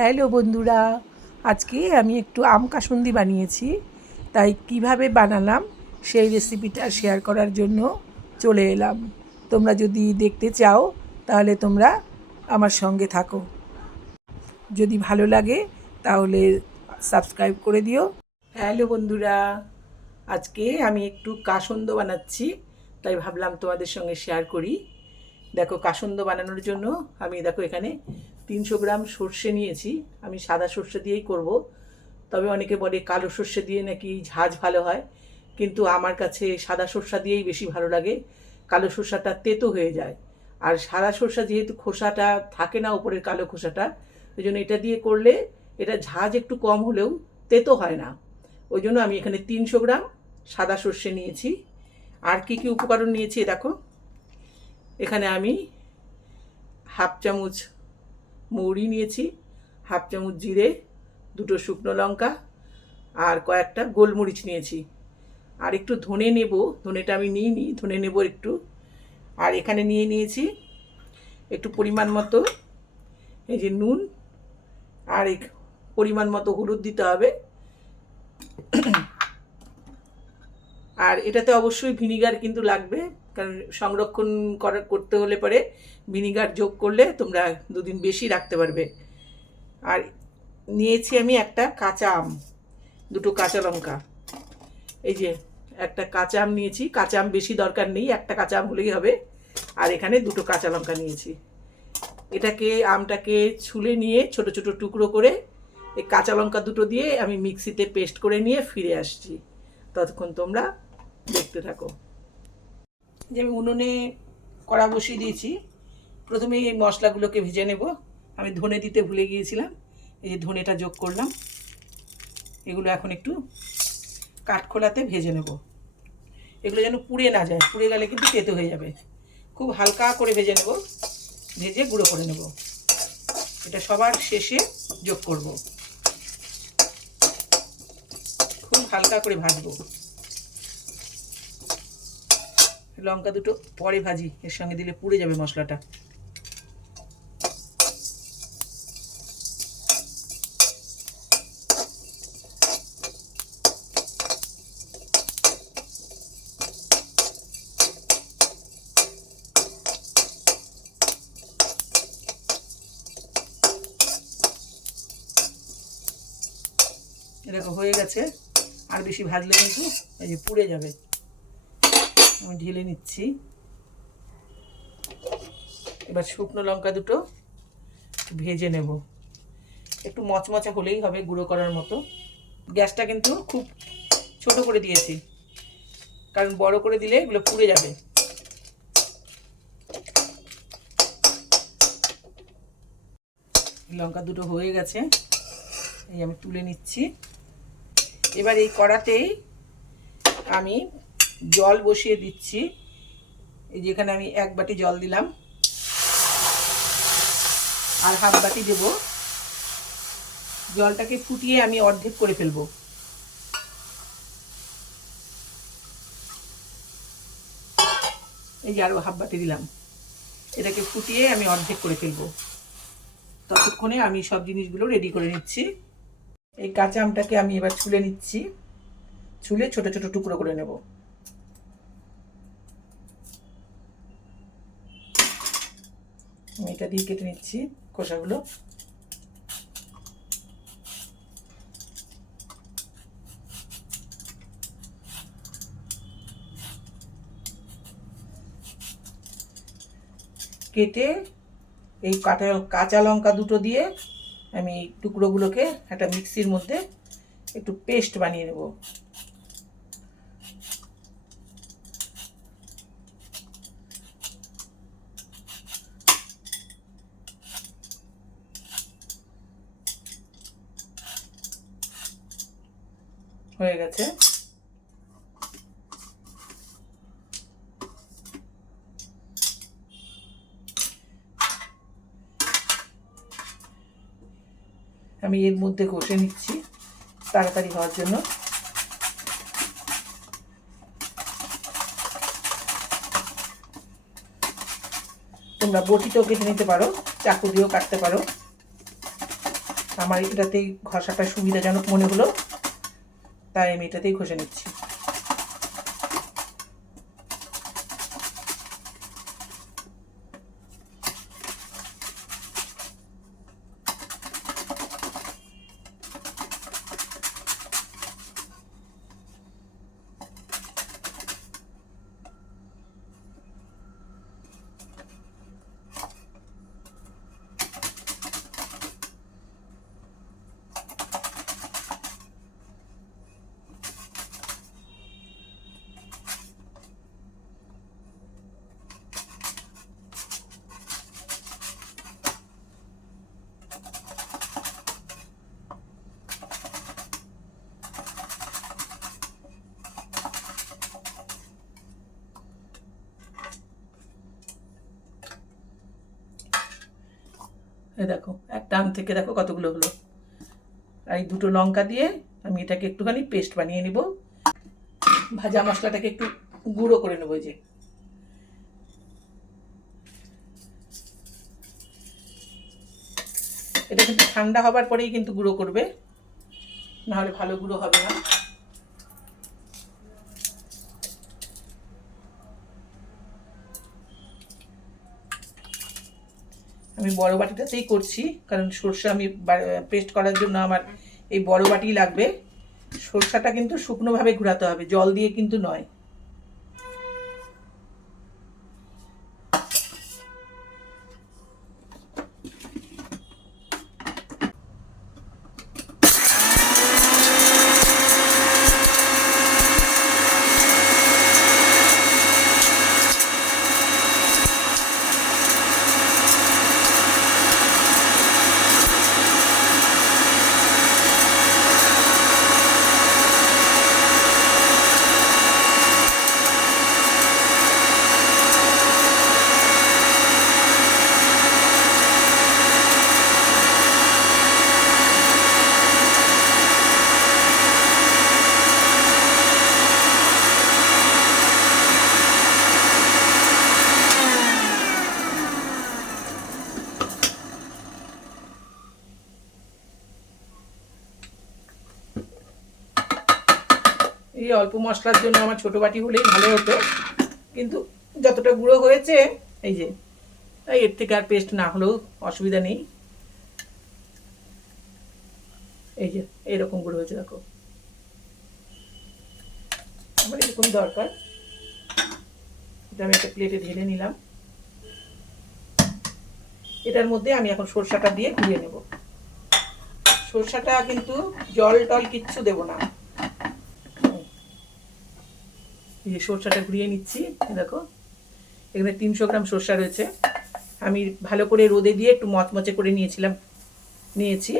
Hello বন্ধুরা, আজকে আমি একটু আম কাসুন্দি বানিয়েছি, তাই কীভাবে বানালাম সেই রেসিপিটা শেয়ার করার জন্য চলে এলাম। তোমরা যদি দেখতে চাও, তাহলে তোমরা আমার সঙ্গে থাকো। যদি ভালো লাগে, তাহলে সাবস্ক্রাইব করে দিও। হ্যালো বন্ধুরা, আজকে আমি একটু কাসন্দ বানাচ্ছি, তাই ভাবলাম তোমাদের সঙ্গে শেয়ার করি। দেখো, কাসন্দ বানানোর জন্য আমি, দেখো, এখানে তিনশো গ্রাম সর্ষে নিয়েছি। আমি সাদা সর্ষে দিয়েই করব। তবে অনেকে বলে কালো সর্ষে দিয়ে নাকি ঝাঁঝ ভালো হয়। কিন্তু আমার কাছে সাদা সর্ষা দিয়েই বেশি ভালো লাগে। কালো সর্ষাটা তেতো হয়ে যায়। আর সাদা সর্ষা যেহেতু খোসাটা থাকে না উপরের কালো খোসাটা, ওই জন্য এটা দিয়ে করলে এটা ঝাঁঝ একটু কম হলেও তেতো হয় না। ওই জন্য আমি এখানে তিনশো গ্রাম সাদা সর্ষে নিয়েছি। আর কি কি উপকরণ নিয়েছি দেখো। এখানে আমি হাফ চামচ মৌরি নিয়েছি, হাফ চামচ জিরে, দুটো শুকনো লঙ্কা আর কয়েকটা গোলমরিচ নিয়েছি। আর একটু ধনে নেব, ধনেটা আমি নিয়ে নিই ধনে নেব একটু। আর এখানে নিয়ে নিয়েছি একটু পরিমাণ মতো এই যে নুন আর পরিমাণ মতো হলুদ দিতে হবে। আর এটাতে অবশ্যই ভিনিগার কিন্তু লাগবে, কারণ সংরক্ষণ করা, করতে হলে পরে ভিনিগার যোগ করলে তোমরা দুদিন বেশি রাখতে পারবে। আর নিয়েছি আমি একটা কাঁচা আম, দুটো কাঁচা লঙ্কা। এই যে একটা কাঁচা আম নিয়েছি, কাঁচা আম বেশি দরকার নেই, একটা কাঁচা আম হলেই হবে। আর এখানে দুটো কাঁচা লঙ্কা নিয়েছি। এটাকে, আমটাকে ছুলে নিয়ে ছোট ছোট টুকরো করে এই কাঁচা লঙ্কা দুটো দিয়ে আমি মিক্সিতে পেস্ট করে নিয়ে ফিরে আসছি। ততক্ষণ তোমরা দেখতে থাকো। যে আমি উনুনে কড়া বসিয়ে দিয়েছি প্রথমে এই মশলাগুলোকে ভেজে নেব। আমি ধনে দিতে ভুলে গিয়েছিলাম, এই যে ধনেটা যোগ করলাম, এগুলো এখন একটু কাঠখোলাতে ভেজে নেব। এগুলো যেন পুড়ে না যায়, পুড়ে গেলে কিন্তু তেতো হয়ে যাবে। খুব হালকা করে ভেজে নেব, ভেজে গুঁড়ো করে নেব। এটা সবার শেষে যোগ করব। খুব হালকা করে ভাজবো। লঙ্কা দুটো, পরে ভাজি, এর সঙ্গে দিলে পুড়ে যাবে মশলাটা। এরকম হয়ে গেছে, আর বেশি ভাজলে কিন্তু এই যে পুড়ে যাবে। আমি ঢেলে নিচ্ছি। এবার শুকনো লঙ্কা দুটো ভেজে নেব। একটু মচমচা হলেই হবে গুঁড়ো করার মতো। গ্যাসটা কিন্তু খুব ছোট করে দিয়েছি। কারণ বড় করে দিলে এগুলো পুড়ে যাবে। লঙ্কা দুটো হয়ে গেছে। এই আমি তুলে নিচ্ছি। এবার এই কড়াতেই আমি জল বসিয়ে দিচ্ছি। এই যেখানে আমি এক বাটি জল দিলাম। আর হাফ বাটি দেব। জলটাকে ফুটিয়ে আমি অর্ধেক করে ফেলব। এই যে আরও হাফ বাটি দিলাম। এটাকে ফুটিয়ে আমি অর্ধেক করে ফেলব। ততক্ষণে আমি সব জিনিসগুলো রেডি করে নিচ্ছি। এই কাঁচা আমটাকে আমি এবার ছুলে নিচ্ছি। ছুলে ছোট ছোট টুকরো করে নেব। আমি এটা দিয়ে কেটে নিচ্ছি খোসাগুলো। কেটে এই কাঁচা কাঁচা লঙ্কা দুটো দিয়ে আমি টুকরোগুলোকে একটা মিক্সির মধ্যে একটু পেস্ট বানিয়ে নেব। হয়ে গেছে। আমি এর মধ্যে ঘষে নিচ্ছি তাড়াতাড়ি হওয়ার জন্য। তোমরা বটিতেও কেটে নিতে পারো, চাকু দিয়েও কাটতে পারো। আমার এটাতেই ঘষাটা সুবিধাজনক মনে হলো। তাই আমি এটাতেই ঘষে নিচ্ছি। এই দেখো একটা আম থেকে দেখো কতগুলো হলো। এই দুটো লঙ্কা দিয়ে আমি এটাকে একটুখানি পেস্ট বানিয়ে নিব। ভাজা মশলাটাকে একটু গুঁড়ো করে নেব যে। এটা কিন্তু ঠান্ডা হবার পরেই কিন্তু গুঁড়ো করবে, নাহলে ভালো গুঁড়ো হবে না। আমি বড় বাটিটাতেই করছি, কারণ সর্ষে আমি পেস্ট করার জন্য আমার এই বড় বাটি লাগবে। সর্ষাটা কিন্তু শুকনোভাবে ঘুরাতে হবে, জল দিয়ে কিন্তু নয় এই অল্প মশলার জন্য আমার ছোট বাটি হলেই ভালো হতো। কিন্তু যতটা গুঁড়ো হয়েছে, এই যে এর থেকে আর পেস্ট না হলেও অসুবিধা নেই। এই যে এইরকম গুঁড়ো হয়েছে, দেখো। আমার এরকম দরকার। এটা আমি একটা প্লেটে ঢেলে নিলাম। এটার মধ্যে আমি এখন সরষাটা দিয়ে ঘুরিয়ে নেব। সরষাটা কিন্তু জল টল কিচ্ছু দেব না। এই যে সরষাটা ঘুরিয়ে নিচ্ছি দেখো। এখানে তিনশো গ্রাম সরষা রয়েছে। আমি ভালো করে রোদে দিয়ে একটু মচমচে করে নিয়েছিলাম, নিয়েছি।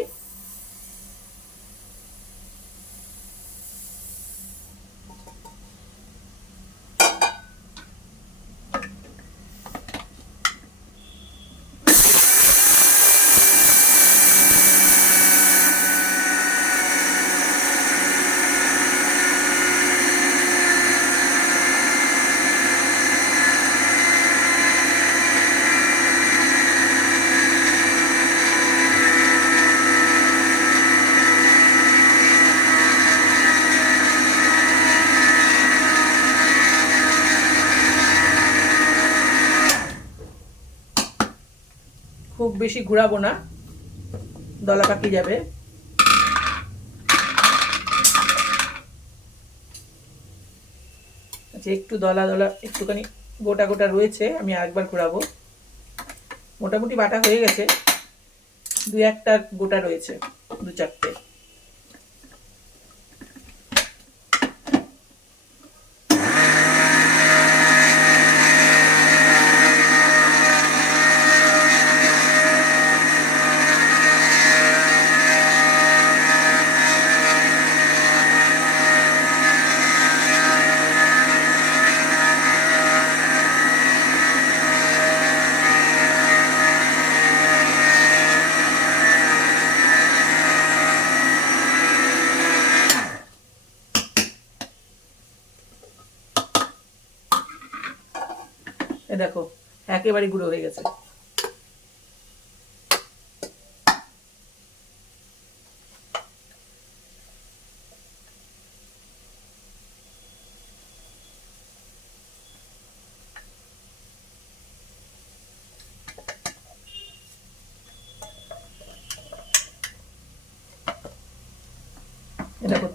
খুব বেশি ঘুরাবো না। দলা পাকি যাবে। আচ্ছা একটু দলা দলা, একটুখানি গোটা গোটা রয়েছে, আমি আরেকবার ঘোরাবো। মোটামুটি বাটা হয়ে গেছে। দু একটা গোটা রয়েছে, দু চারটে। একেবারে গুঁড়ো হয়ে গেছে।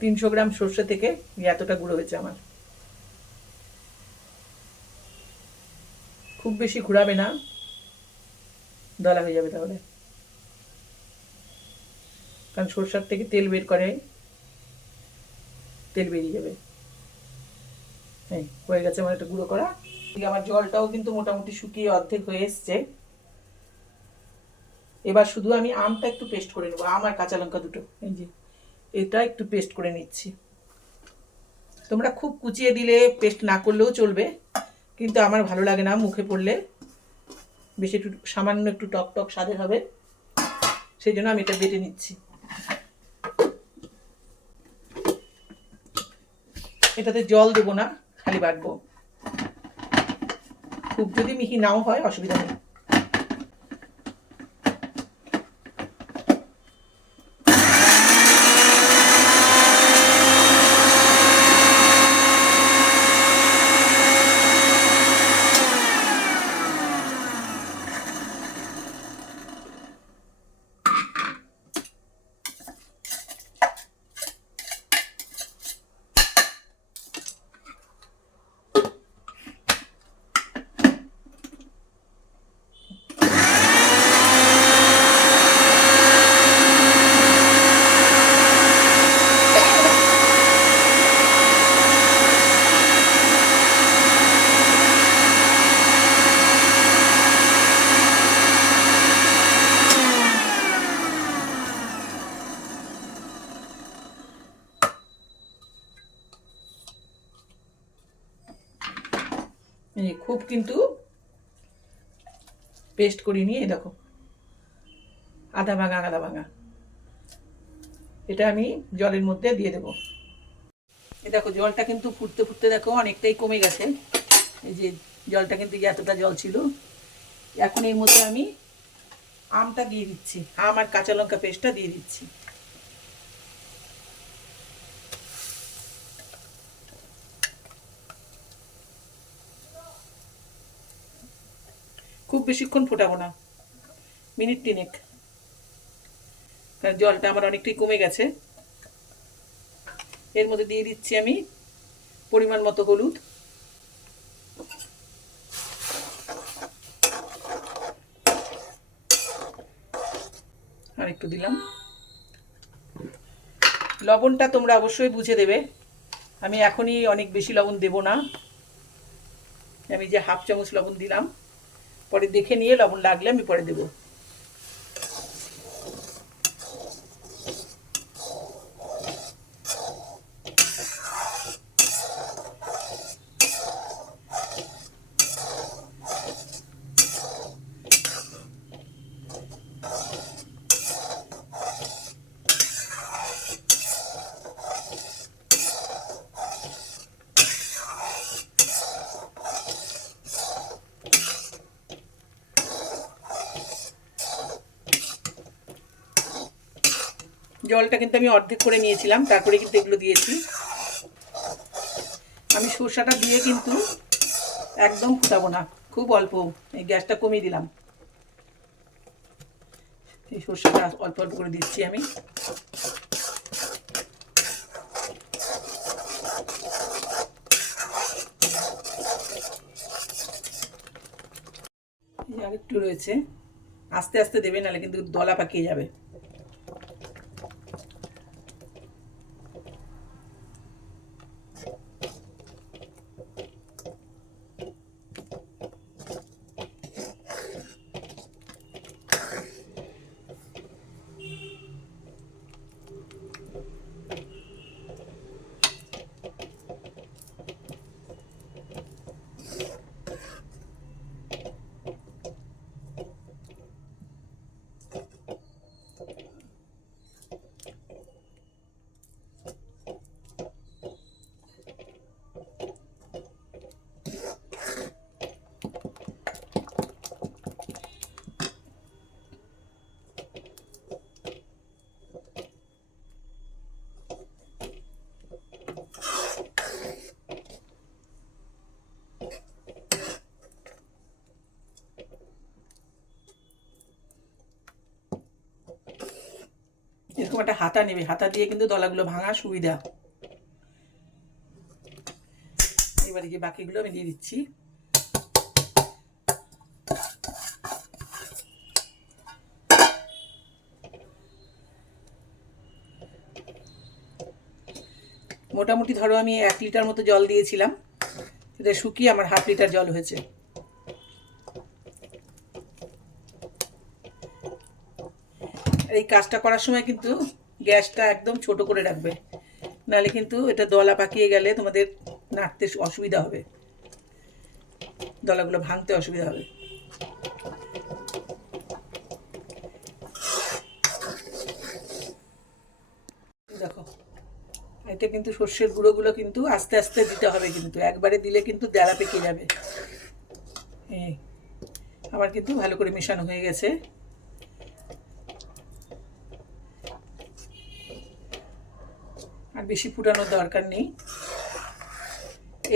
তিনশো গ্রাম সর্ষে থেকে এতটা গুঁড়ো হয়েছে আমার। খুব বেশি ঘুরাবে না। দলা হয়ে যাবে তাহলে। কারণ সর্ষার থেকে তেল বের করে, তেল বেরিয়ে যাবে। এই, হয়ে গেছে আমার একটা গুঁড়ো করা। আমার জলটাও কিন্তু মোটামুটি শুকিয়ে অর্ধেক হয়ে এসছে। এবার শুধু আমি আমটা একটু পেস্ট করে নেব, আম আর কাঁচা লঙ্কা দুটো। এই যে, এটা একটু পেস্ট করে নিচ্ছি। তোমরা খুব কুচিয়ে দিলে, পেস্ট না করলেও চলবে। কিন্তু আমার ভালো লাগে না মুখে পড়লে। বেশি একটু, সামান্য একটু টক টক স্বাদের হবে। সেই জন্য আমি এটা বেটে নিচ্ছি। এটাতে জল দেবো না, খালি বাটবো। খুব যদি মিহি নাও হয়, অসুবিধা নেই। খুব কিন্তু পেস্ট করিনি এই দেখো, আধা ভাঙা আধা ভাঙা। এটা আমি জলের মধ্যে দিয়ে দেবো। এই দেখো, জলটা কিন্তু ফুটতে ফুটতে দেখো অনেকটাই কমে গেছে। এই যে জলটা কিন্তু এতটা জল ছিল। এখন এর মধ্যে আমি আমটা দিয়ে দিচ্ছি, আম আর কাঁচা লঙ্কা পেস্টটা দিয়ে দিচ্ছি। বেশিক্ষণ ফোটাবো না। মিনিট তিনেক। কারণ জলটা আমার অনেকটাই কমে গেছে। এর মধ্যে দিয়ে দিচ্ছি আমি পরিমাণ মতো হলুদ। আর একটু দিলাম। লবণটা তোমরা অবশ্যই বুঝে দেবে। আমি এখনই অনেক বেশি লবণ দেব না। আমি যে হাফ চামচ লবণ দিলাম। পরে দেখে নিয়ে লবণ লাগলে আমি পরে দেবো। জলটা কিন্তু আমি অর্ধেক করে নিয়েছিলাম, তারপরে কিন্তু এগুলো দিয়েছি। আমি সর্ষাটা দিয়ে কিন্তু একদম ফুটাবো না, খুব অল্প, এই গ্যাসটা কমিয়ে দিলাম। এই সর্ষাটা অল্প অল্প করে দিচ্ছি আমি। আর একটু রয়েছে, আস্তে আস্তে দেবে, নাহলে কিন্তু দলা পাকিয়ে যাবে। এরকম একটা হাতা নেবে। হাতা দিয়ে কিন্তু দলাগুলো ভাঙা সুবিধা। এবারে যে বাকিগুলো আমি দিয়ে দিচ্ছি। মোটামুটি ধরো আমি এক লিটার মতো জল দিয়েছিলাম। এটা শুকিয়ে আমার হাফ লিটার জল হয়েছে। এই কাজটা করার সময় কিন্তু গ্যাসটা একদম ছোট করে রাখবে। নাহলে কিন্তু এটা দলা পাকিয়ে গেলে তোমাদের নাড়তে অসুবিধা হবে। দলাগুলো ভাঙতে অসুবিধা হবে। দেখো, এটা কিন্তু সর্ষের গুঁড়োগুলো কিন্তু আস্তে আস্তে দিতে হবে কিন্তু। একবারে দিলে কিন্তু দেড়া পেকে যাবে। আমার কিন্তু ভালো করে মেশানো হয়ে গেছে। আর বেশি ফুটানোর দরকার নেই।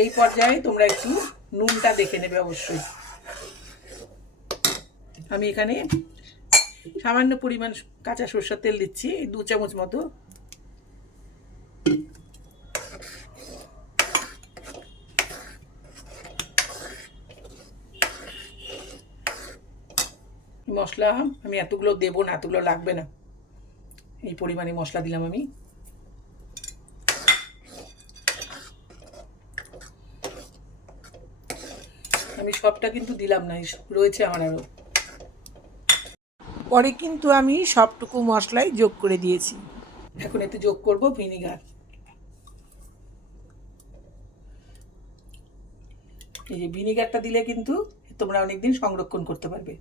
এই পর্যায়ে তোমরা একটু নুনটা দেখে নেবে অবশ্যই। আমি এখানে সামান্য পরিমাণ কাঁচা সরষের তেল দিচ্ছি, এই দু চামচ মতো। মশলা আমি এতগুলো দেবো না, এতগুলো লাগবে না। এই পরিমাণে মশলা দিলাম আমি। সবটা কিন্তু দিলাম না রয়েছে আমার আরও পরে কিন্তু আমি সবটুকু মশলাই যোগ করে দিয়েছি। এখন এতে যোগ করব ভিনিগার। এই যে ভিনিগারটা দিলে কিন্তু তোমরা অনেকদিন সংরক্ষণ করতে পারবে।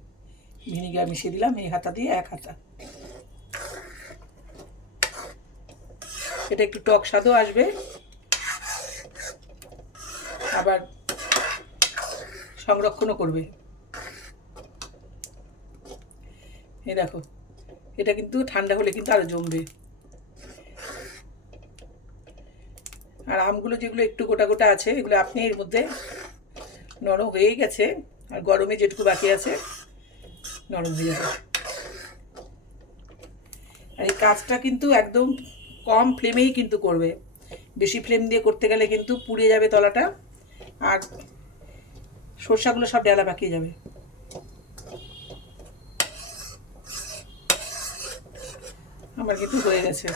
ভিনিগার মিশিয়ে দিলাম, এই হাতা দিয়ে এক হাতা। এটা একটু টক স্বাদও আসবে। সংরক্ষণও করবে। এই দেখো, এটা কিন্তু ঠান্ডা হলে কিন্তু আরও জমবে। আর আমগুলো যেগুলো একটু গোটা গোটা আছে, এগুলো আপনি এর মধ্যে নরম হয়েই গেছে, আর গরমে যেটুকু বাকি আছে, নরম হয়ে যাবে। আর এই কাজটা কিন্তু একদম কম ফ্লেমেই কিন্তু করবে। বেশি ফ্লেম দিয়ে করতে গেলে কিন্তু পুড়ে যাবে তলাটা, আর সর্ষাগুলো সব ডেলা পাকিয়ে যাবে। আমার কিন্তু হয়ে গেছে।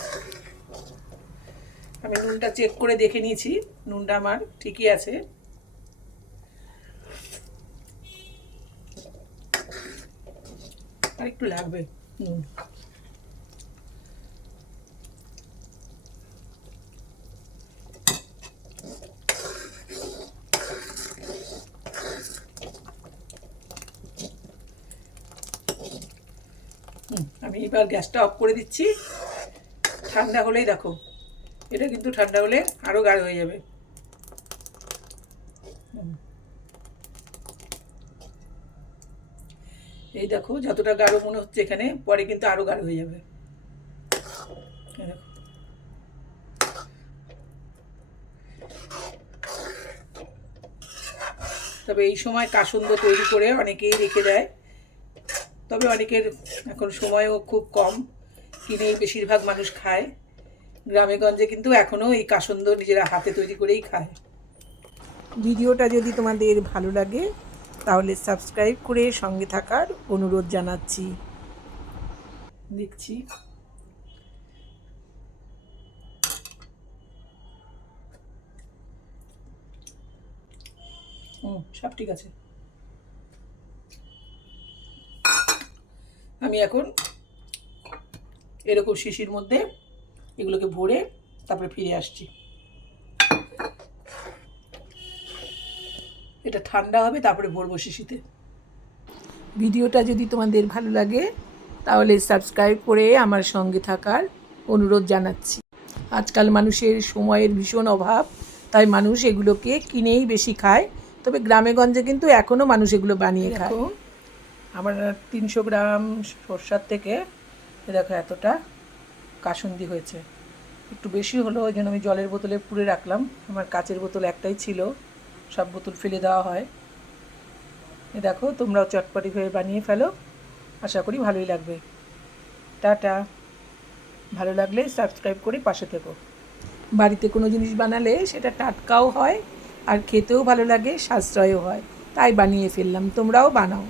আমি নুনটা চেক করে দেখে নিয়েছি। নুনটা আমার ঠিকই আছে। আর একটু লাগবে নুন হুম, আমি এবার গ্যাসটা অফ করে দিচ্ছি ঠান্ডা হলেই দেখো, এটা কিন্তু ঠান্ডা হলে আরও গাঢ় হয়ে যাবে। এই দেখো, যতটা গাঢ় মনে হচ্ছে এখানে, পরে কিন্তু আরও গাঢ় হয়ে যাবে। তবে এই সময় কাসুন্দ তৈরি করে অনেকেই রেখে দেয় তবে অনেকের এখন সময়ও খুব কম। কিনেই বেশিরভাগ মানুষ খায়। গ্রামে গঞ্জে কিন্তু এখনও এই কাসন্দ নিজেরা হাতে তৈরি করেই খায়। ভিডিওটা যদি তোমাদের ভালো লাগে তাহলে সাবস্ক্রাইব করে সঙ্গে থাকার অনুরোধ জানাচ্ছি। দেখছি। হুম সব ঠিক আছে। আমি এখন এরকম শিশির মধ্যে এগুলোকে ভরে তারপরে ফিরে আসছি। এটা ঠান্ডা হবে, তারপরে ভরবো শিশিতে। ভিডিওটা যদি তোমাদের ভালো লাগে, তাহলে সাবস্ক্রাইব করে আমার সঙ্গে থাকার অনুরোধ জানাচ্ছি। আজকাল মানুষের সময়ের ভীষণ অভাব, তাই মানুষ এগুলোকে কিনেই বেশি খায়। তবে গ্রামে গঞ্জে কিন্তু এখনও মানুষ এগুলো বানিয়ে খায়। আমার তিনশো গ্রাম সর্ষার থেকে, এ দেখো এতটা কাসুন্দি হয়েছে। একটু বেশি হলো ওই জন্য আমি জলের বোতলে পুড়ে রাখলাম। আমার কাচের বোতল একটাই ছিল, সব বোতল ফেলে দেওয়া হয়। এ দেখো, তোমরাও চটপটি হয়ে বানিয়ে ফেলো। আশা করি ভালোই লাগবে। টাটা। ভালো লাগলে সাবস্ক্রাইব করে পাশে থেকো। বাড়িতে কোনো জিনিস বানালে সেটা টাটকাও হয়, আর খেতেও ভালো লাগে, সাশ্রয়ও হয়। তাই বানিয়ে ফেললাম, তোমরাও বানাও।